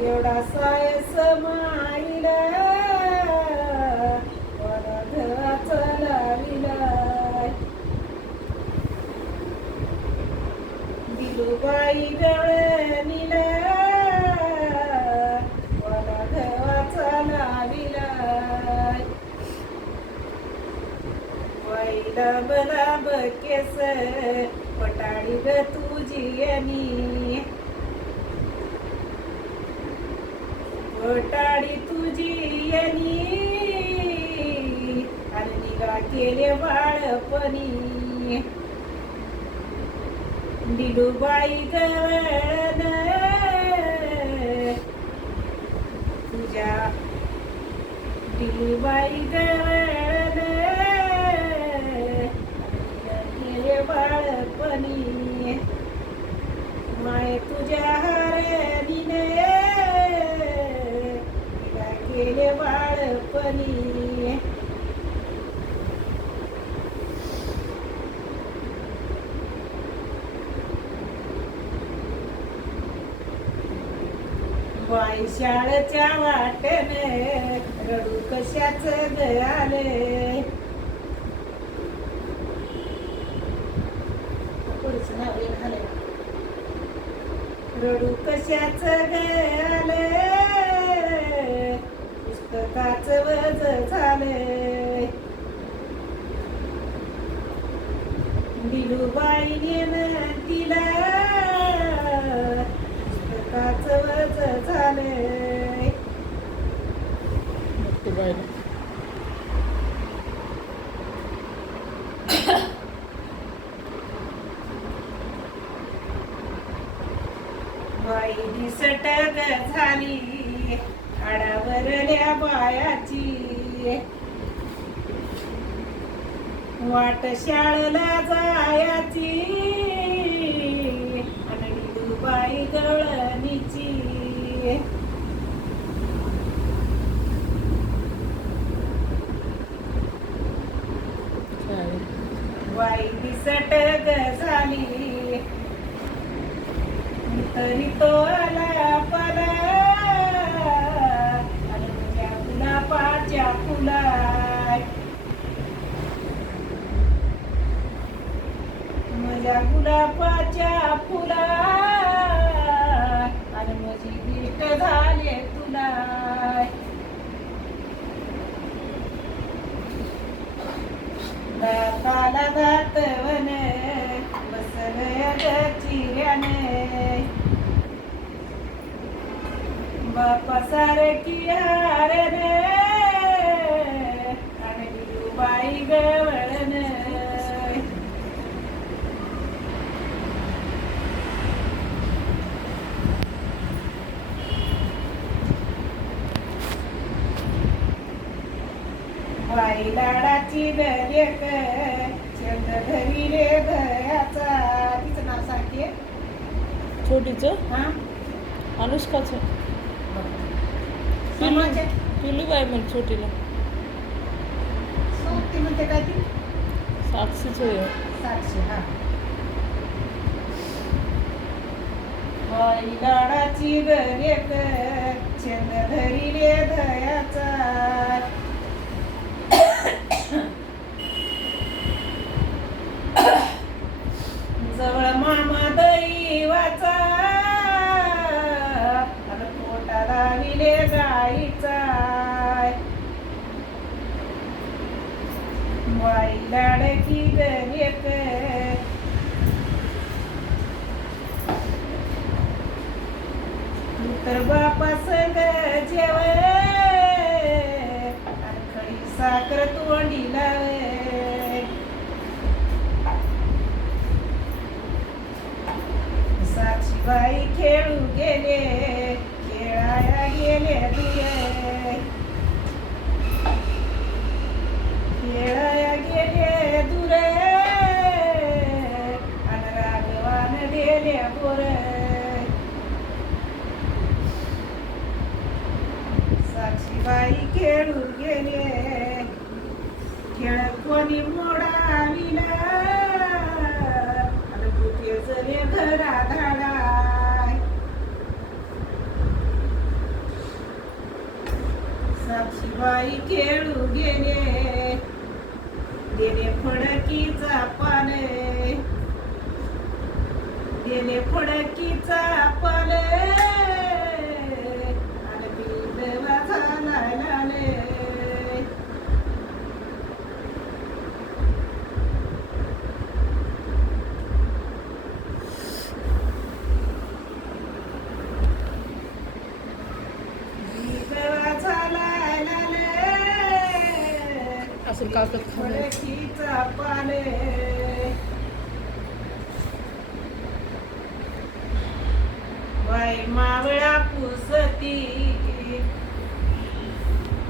एवढा साय समाईला वरधवाचा लाविलाय मला देवाचा वरधवाचा लाविलाय वाईला बलाब पटाळी ग तुझी आणि पटाळी तुझी आणि आणि केले बाळपणी. दिलुबाई गवळण. तुझ्या दिलुबाई गवळण. केले बाळपणी. माय तुझ्या हरे तिला केले बाळपणी. बाई वाटेने रडू कशाच गयाले? रडू कशाच गयाले? काच वज झाले दिलुबाईने तिला. पुस्तकाच वज झाले मोठी बायला बाई दिसटक झाली आडावरल्या बायाची. वाट शाळला जायाची. आणि बाई गळणीची. वाई दिसटक झाली. तरी तो आला पला आणि तुझ्या गुलाबाच्या फुलाय माझ्या गुलाबाच्या फुला. आणि माझी दिष्ट झाले तुला. दाताला दातवन बसलय चिऱ्याने. बापा सारखी हारन आणि बाई गवळण बाई लाडाची दर्यक चंद धरिले घराचा तिचं नाव सांगते छोटीचं? हा. अनुष्काचं. पिलू पिलू बाय म्हण छोटीला. सोबती म्हणते काय ती? साक्षीच होय साक्षी हा. बाई लाडाची दर्यक चंद धरिले धयाचा जवळ मामा दैवाचा. आणि पोटाला विले गाईचा वाई लाडकी गणेक तर बापा संग जेव आणि साखर तोंडीला बाई खेळू गेले खेळायला गेले दुरे खेळाया गेले दुरे अनरागवान गेले बोरे साक्षीबाई खेळू गेले खेळ कोणी मोडाविला. आणि बुके जले घरा धाडाय बाई खेळू गेले. गेले फडकीचा पाले. गेले फडकीचा पाले. कागद खाल्लं फडकीचा बाई मावळा पुसती.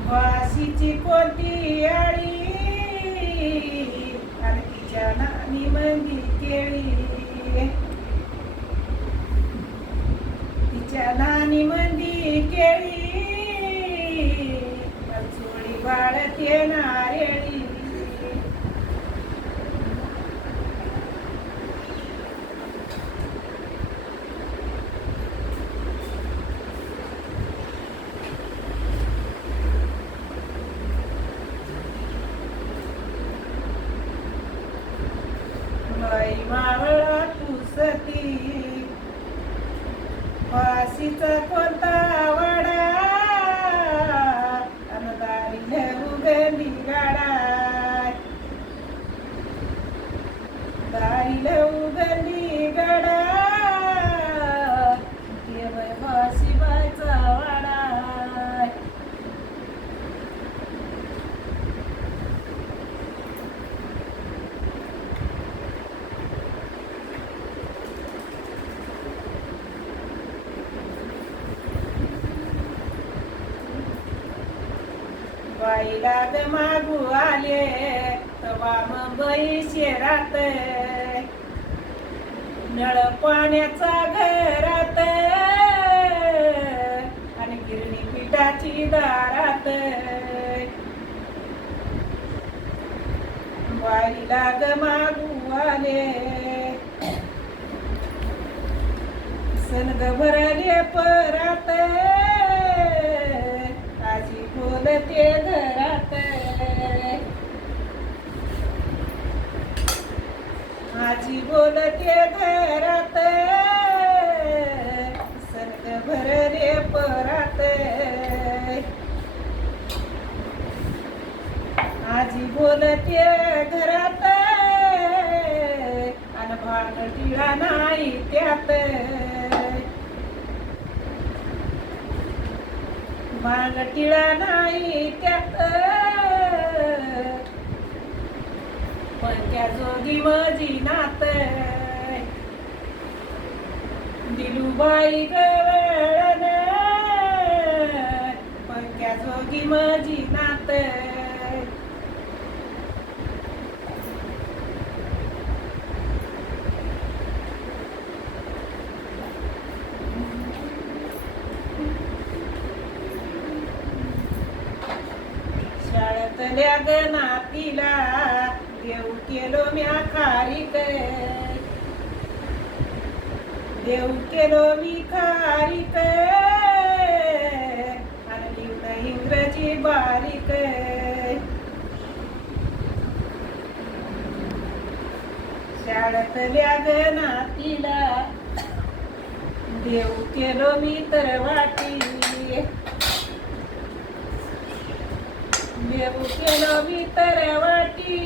वाशीची कोणती आळी आणि तिच्या नानी मंदी केळी तिच्या नानी मंदी केळी चोळी बाळत येणारेळी बाई मावळा पुसती वाशीचा कोणता वाडा अनदारी उगली गाडा दारीला उगली गाडा केवळ वाशी बायचा वाडा बाईला द मागू आले तवा मुंबई शेरात नळ पाण्याचा घरात. आणि गिरणी पिठाची दारात. बाईला ग मागू आले. सनग भरले परत. बोलते घरात. आजी बोलते घरात. सर्गभर रे परात. आजी बोलते घरात. आणि भांगटिळा नाही त्यात. भांगटिळा नाही त्यात. पण त्या जोगी मजी नात. दिलूबाई गवळण पण त्या जोगी मजी नात शाळेतल्या तिला देऊ केलो म्या खारीक देऊ केलो मी खारीक आणि इंग्रजी बारीक शाळेतल्या गणातीला देऊ केलो मी तर वाटी देऊ केलं मी तर वाटी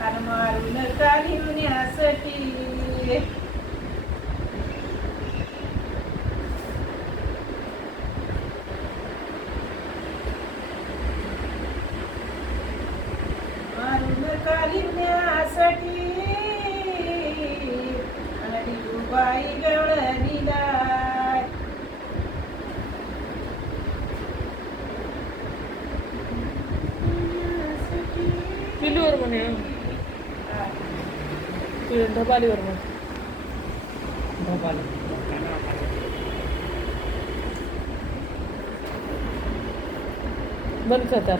आणि मारून काढण्यासाठी मारून काढण्यासाठी आणि बाई गवळणीला पिलूवर म्हणे पिलू ढबालीवर म्हणे बंद करतात